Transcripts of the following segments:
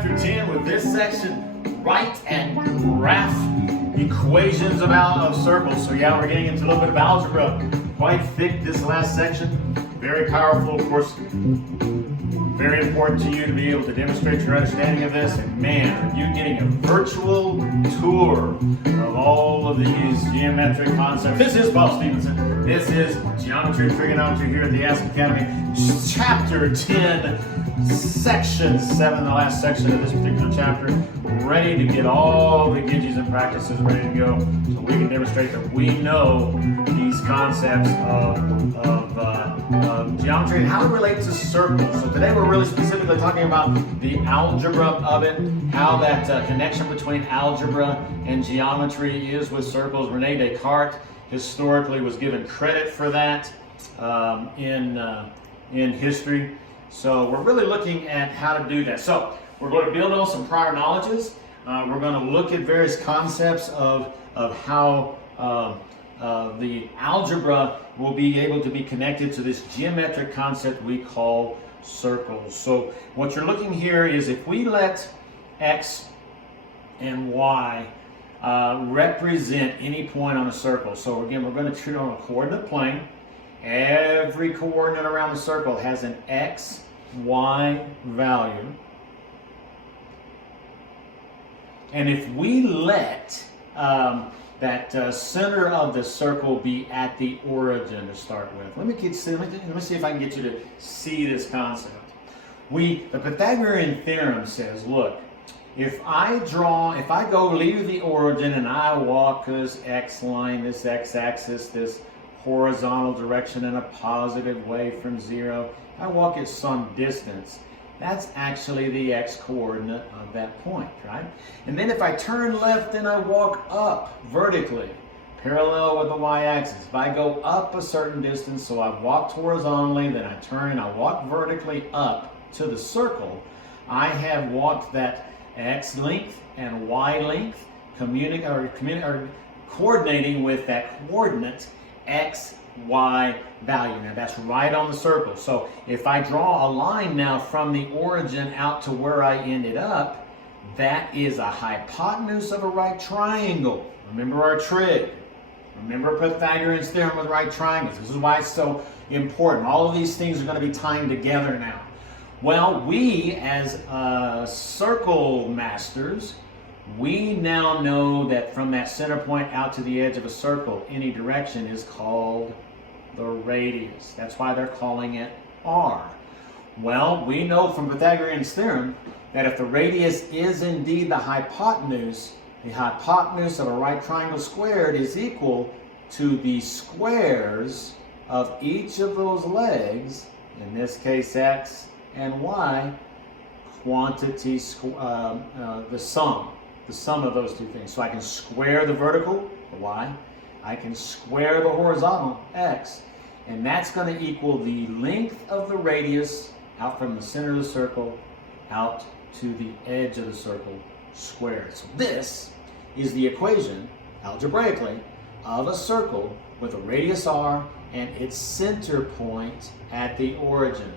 chapter 10 with this section, write and graph equations of circles. So yeah, we're getting into a little bit of algebra. Quite thick this last section. Very powerful, of course. Very important to you to be able to demonstrate your understanding of this. And man, are you getting a virtual tour of all of these geometric concepts. This is Paul Stevenson. This is Geometry and Trigonometry here at the Ask Academy. Chapter 10, Section 7, the last section of this particular chapter. Ready to get all the gidgets and practices ready to go so we can demonstrate that we know these concepts of geometry and how it relates to circles. So today we're really specifically talking about the algebra of it, how that connection between algebra and geometry is with circles. Rene Descartes historically was given credit for that in history. So we're really looking at how to do that. So we're going to build on some prior knowledges. We're going to look at various concepts of how the algebra will be able to be connected to this geometric concept we call circles. So what you're looking here is if we let x and y represent any point on a circle. So again, we're going to treat it on a coordinate plane. Every coordinate around the circle has an x, y value. And if we let that center of the circle be at the origin to start with. Let me see if I can get you to see this concept. The Pythagorean theorem says, look, if I go leave the origin and I walk this x line, this x-axis, this horizontal direction in a positive way from 0, I walk at some distance. That's actually the x-coordinate of that point, right? And then if I turn left and I walk up vertically, parallel with the y-axis, if I go up a certain distance, so I've walked horizontally, then I turn and I walk vertically up to the circle, I have walked that x length and y length, coordinating with that coordinate x, y value. Now that's right on the circle. So if I draw a line now from the origin out to where I ended up, that is a hypotenuse of a right triangle. Remember our trig. Remember Pythagorean's theorem with right triangles. This is why it's so important. All of these things are going to be tying together now. Well, we as circle masters, we now know that from that center point out to the edge of a circle, any direction is called the radius. That's why they're calling it r. Well, we know from Pythagorean's theorem that if the radius is indeed the hypotenuse of a right triangle squared is equal to the squares of each of those legs, in this case x and y, quantity, the sum of those two things. So I can square the vertical, the y, I can square the horizontal, x, and that's going to equal the length of the radius out from the center of the circle out to the edge of the circle squared. So this is the equation, algebraically, of a circle with a radius r and its center point at the origin.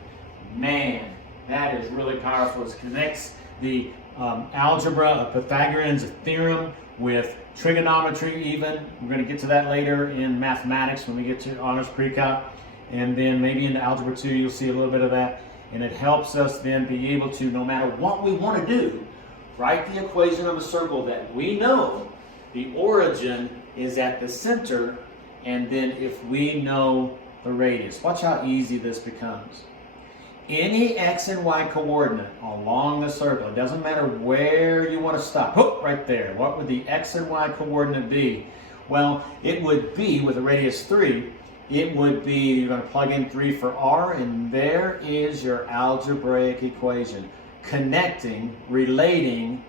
Man, that is really powerful. It connects the algebra of Pythagorean's theorem with trigonometry even. We're going to get to that later in mathematics when we get to honors pre-calc. And then maybe in Algebra 2 you'll see a little bit of that. And it helps us then be able to, no matter what we want to do, write the equation of a circle that we know the origin is at the center, and then if we know the radius. Watch how easy this becomes. Any x and y coordinate along the circle, it doesn't matter where you want to stop, right there. What would the x and y coordinate be? Well, it would be, with a radius 3, it would be, you're going to plug in 3 for r, and there is your algebraic equation, connecting, relating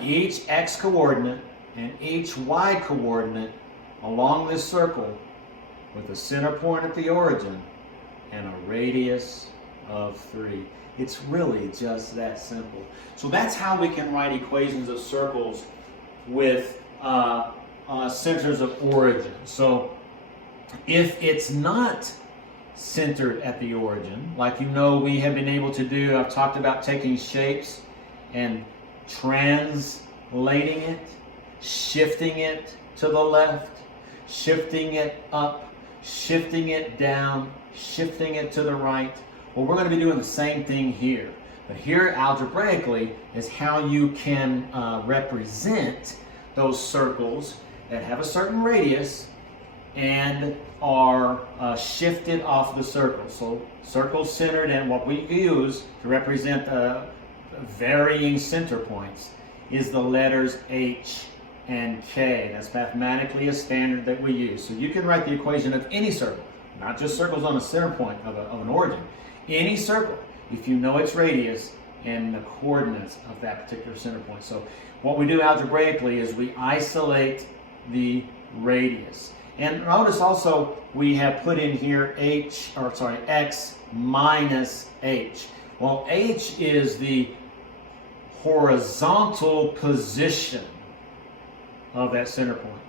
each x coordinate and each y coordinate along this circle with a center point at the origin and a radius of 3. It's really just that simple. So that's how we can write equations of circles with centers of origin. So if it's not centered at the origin, like we have been able to do, I've talked about taking shapes and translating it, shifting it to the left, shifting it up, shifting it down, shifting it to the right. Well, we're going to be doing the same thing here. But here, algebraically, is how you can represent those circles that have a certain radius and are shifted off the circle. So circles centered, and what we use to represent varying center points is the letters H and K. That's mathematically a standard that we use. So you can write the equation of any circle, not just circles on the center point of an origin. Any circle, if you know its radius and the coordinates of that particular center point. So what we do algebraically is we isolate the radius. And notice also we have put in here x minus h. Well, h is the horizontal position of that center point.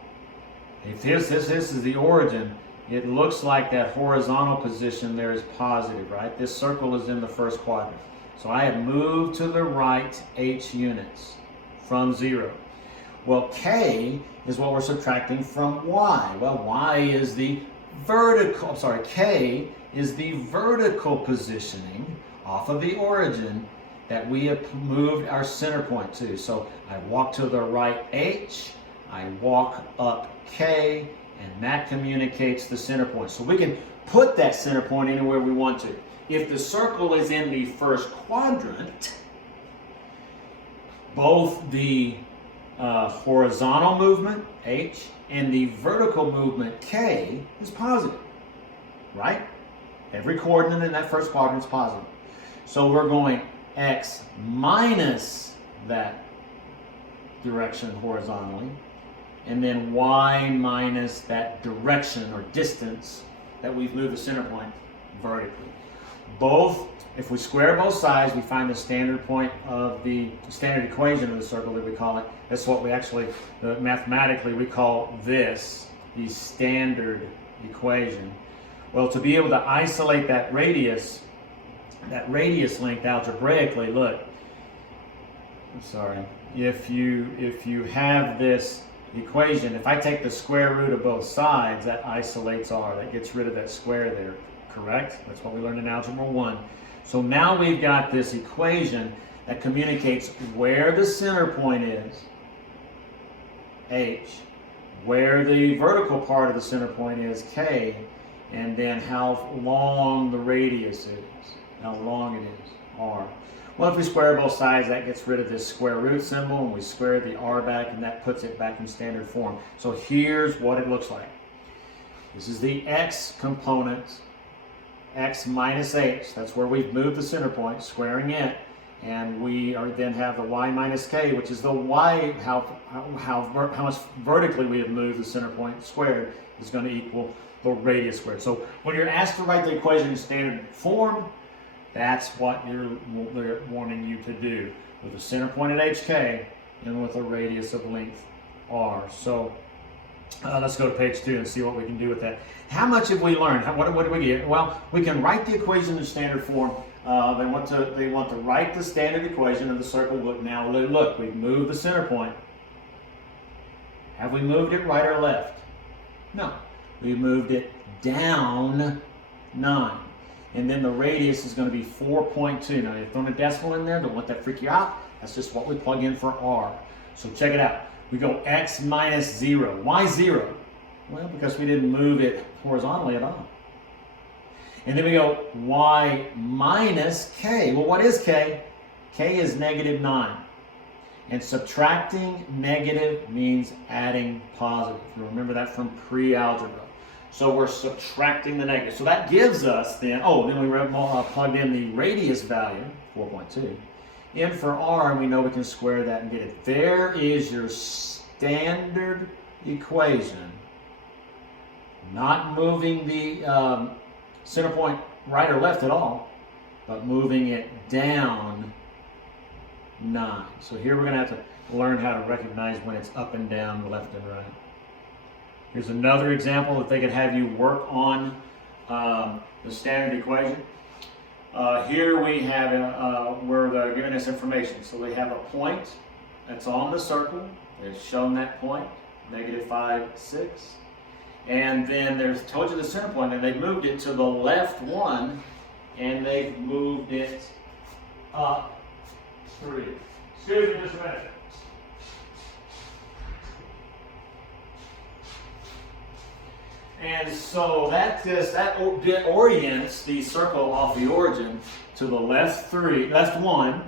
If this is the origin, it looks like that horizontal position there is positive, right? This circle is in the first quadrant. So I have moved to the right h units from 0. Well, k is what we're subtracting from y. Well, y is the vertical, k is the vertical positioning off of the origin that we have moved our center point to. So I walk to the right h, I walk up k, and that communicates the center point. So we can put that center point anywhere we want to. If the circle is in the first quadrant, both the horizontal movement, h, and the vertical movement, k, is positive, right? Every coordinate in that first quadrant is positive. So we're going x minus that direction horizontally, and then y minus that direction or distance that we've moved the center point vertically. Both, if we square both sides, we find the standard point of the standard equation of the circle that we call it. That's what we actually, mathematically, we call this the standard equation. Well, to be able to isolate that radius length algebraically, look, if you have this equation, if I take the square root of both sides, that isolates r, that gets rid of that square there, correct? That's what we learned in Algebra 1. So now we've got this equation that communicates where the center point is, h, where the vertical part of the center point is, k, and then how long the radius is, how long it is, r. Well, if we square both sides, that gets rid of this square root symbol, and we square the r back, and that puts it back in standard form. So here's what it looks like. This is the x component, x minus h. That's where we've moved the center point, squaring it, and we then have the y minus k, which is the y, how much vertically we have moved the center point squared is going to equal the radius squared. So when you're asked to write the equation in standard form, that's what they're wanting you to do with the center point at hk and with a radius of length r. So let's go to page 2 and see what we can do with that. How much have we learned? What did we get? Well, we can write the equation in standard form. They want to write the standard equation of the circle. Look, we've moved the center point. Have we moved it right or left? No. We moved it down 9. And then the radius is going to be 4.2. Now, you've thrown a decimal in there. Don't let that freak you out. That's just what we plug in for r. So check it out. We go x minus 0. Why 0? Well, because we didn't move it horizontally at all. And then we go y minus k. Well, what is k? K is negative 9. And subtracting negative means adding positive. You remember that from pre-algebra. So we're subtracting the negative. So that gives us then, then we plugged in the radius value, 4.2, in for r, and we know we can square that and get it. There is your standard equation. Not moving the center point right or left at all, but moving it down 9. So here we're going to have to learn how to recognize when it's up and down, left and right. Here's another example that they could have you work on the standard equation. Here we have where they're giving us information. So we have a point that's on the circle. They've shown that point, -5, 6. And then there's told you the center point, and they've moved it to the left 1, and they've moved it up 3. Excuse me just a minute. And so that orients the circle off the origin to the left 1,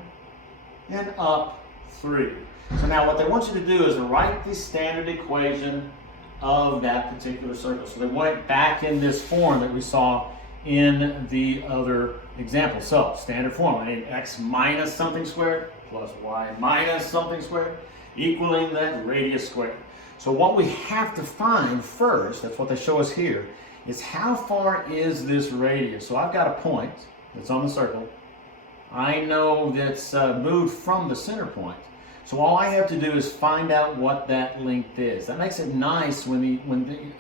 and up 3. So now what they want you to do is write the standard equation of that particular circle. So they want it back in this form that we saw in the other example. So standard form, x minus something squared plus y minus something squared equaling that radius squared. So what we have to find first, that's what they show us here, is how far is this radius? So I've got a point that's on the circle. I know that's moved from the center point. So all I have to do is find out what that length is. That makes it nice when the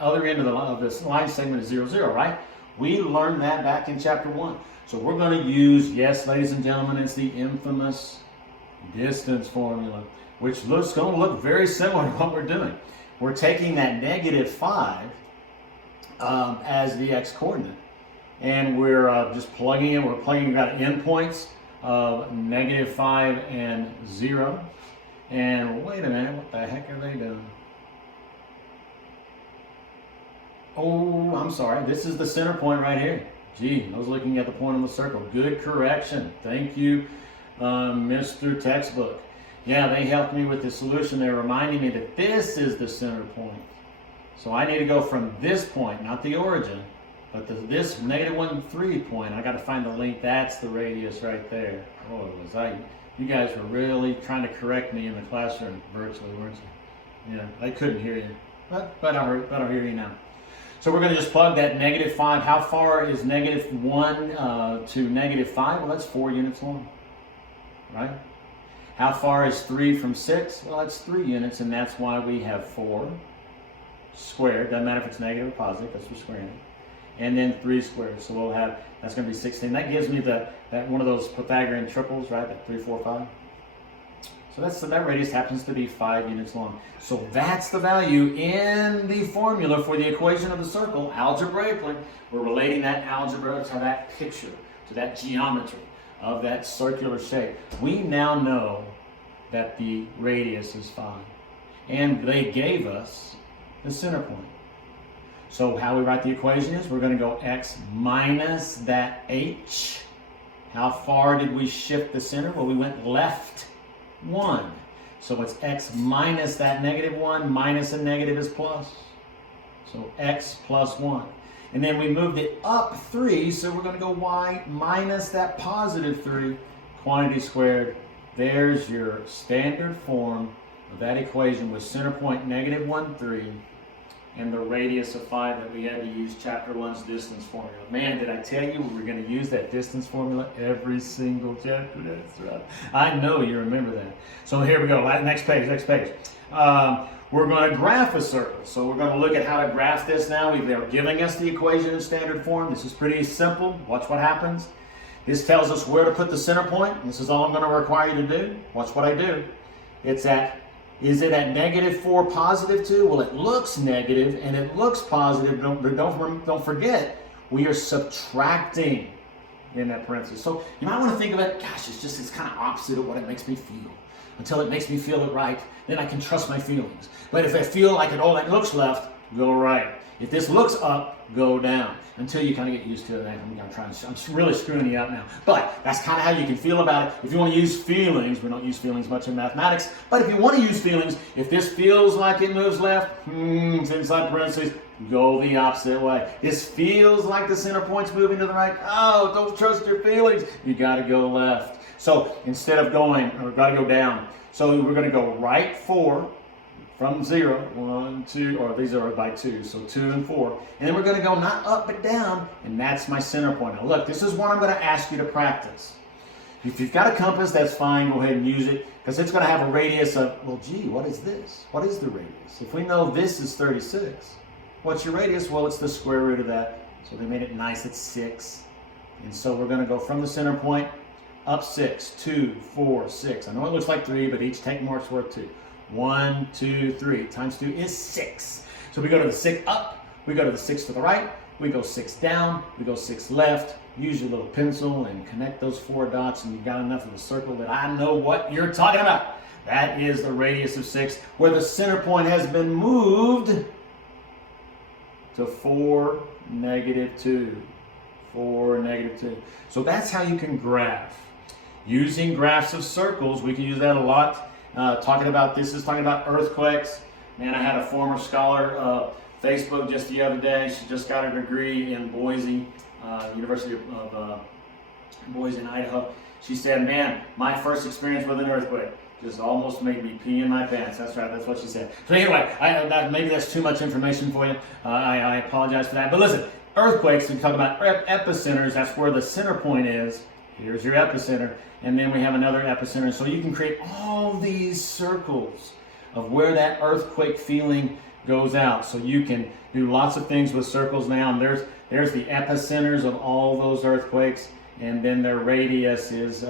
other end of this line segment is 0, 0, right? We learned that back in chapter 1. So we're going to use, yes, ladies and gentlemen, it's the infamous distance formula, which is going to look very similar to what we're doing. We're taking that -5 as the x coordinate, and we're just plugging in. We've got endpoints of -5 and 0. And wait a minute, what the heck are they doing? Oh, I'm sorry. This is the center point right here. Gee, I was looking at the point on the circle. Good correction. Thank you, Mr. Textbook. Yeah, they helped me with the solution. They're reminding me that this is the center point. So I need to go from this point, not the origin, but this -1, 3 point. I got to find the length. That's the radius right there. Oh, you guys were really trying to correct me in the classroom virtually, weren't you? Yeah, I couldn't hear you, but I'll hear you now. So we're going to just plug that -5. How far is -1 to -5? Well, that's 4 units long, right? How far is 3 from 6? Well, that's 3 units, and that's why we have 4 squared. Doesn't matter if it's negative or positive, because we're squaring it. And then 3 squared. So we'll have, that's going to be 16. That gives me that one of those Pythagorean triples, right? That 3, 4, 5. So that radius happens to be 5 units long. So that's the value in the formula for the equation of the circle, algebraically. We're relating that algebra to that picture, to that geometry of that circular shape. We now know that the radius is 5. And they gave us the center point. So how we write the equation is we're going to go x minus that h. How far did we shift the center? Well, we went left 1. So it's x minus that -1 minus a negative is plus. So x plus 1. And then we moved it up 3, so we're going to go y minus that +3, quantity squared. There's your standard form of that equation with center point -1, 3, and the radius of 5 that we had to use chapter 1's distance formula. Man, did I tell you we were going to use that distance formula every single chapter? That's right. I know you remember that. So here we go. Next page. We're going to graph a circle. So we're going to look at how to graph this now. They're giving us the equation in standard form. This is pretty simple. Watch what happens. This tells us where to put the center point. This is all I'm going to require you to do. Watch what I do. Is it at -4, +2? Well, it looks negative and it looks positive. Don't forget, we are subtracting in that parenthesis. So you might want to think of it, gosh, it's kind of opposite of what it makes me feel. Until it makes me feel it right, then I can trust my feelings. But if I feel like it looks left, go right. If this looks up, go down. Until you kind of get used to it. I'm really screwing you up now. But that's kind of how you can feel about it. If you want to use feelings, we don't use feelings much in mathematics, but if you want to use feelings, if this feels like it moves left, it's inside parentheses, go the opposite way. This feels like the center point's moving to the right. Oh, don't trust your feelings. You got to go left. So instead of going, we've got to go down. So we're going to go right 4 from 0, 1, 2, or these are by 2, so 2 and 4. And then we're going to go not up but down, and that's my center point. Now look, this is what I'm going to ask you to practice. If you've got a compass, that's fine. Go ahead and use it, because it's going to have a radius of, well, gee, what is this? What is the radius? If we know this is 36, what's your radius? Well, it's the square root of that. So they made it nice. It's 6. And so we're going to go from the center point up 6, 2, 4, 6. I know it looks like 3, but each tank mark's worth 2. 1, 2, 3 times 2 is 6. So we go to the 6 up, we go to the 6 to the right, we go 6 down, we go 6 left. Use your little pencil and connect those 4 dots, and you got enough of the circle that I know what you're talking about. That is the radius of 6, where the center point has been moved to 4, -2. 4, -2. So that's how you can graph. Using graphs of circles, we can use that a lot. Talking about earthquakes. Man, I had a former scholar Facebook just the other day. She just got her degree in Boise, University of Boise in Idaho. She said, man, my first experience with an earthquake just almost made me pee in my pants. That's right, that's what she said. So anyway, maybe that's too much information for you. I apologize for that. But listen, earthquakes, we talk about epicenters. That's where the center point is. Here's your epicenter. And then we have another epicenter. So you can create all these circles of where that earthquake feeling goes out. So you can do lots of things with circles now. And there's the epicenters of all those earthquakes. And then their radius is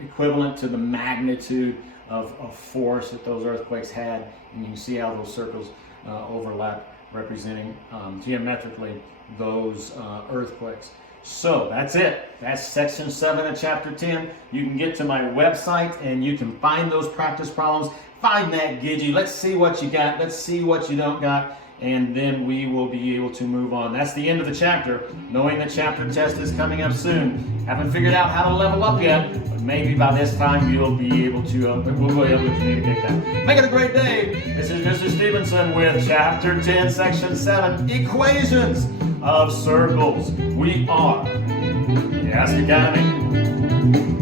equivalent to the magnitude of force that those earthquakes had. And you can see how those circles overlap, representing geometrically those earthquakes. So that's it. That's section 7 of chapter 10. You can get to my website and you can find those practice problems. Find that Gidgee. Let's see what you got. Let's see what you don't got. And then we will be able to move on. That's the end of the chapter, knowing the chapter test is coming up soon. Haven't figured out how to level up yet, but maybe by this time you'll be able to, we'll be able to communicate that. Make it a great day. This is Mr. Stevenson with chapter 10, section 7, equations of circles. We are the Ask Academy.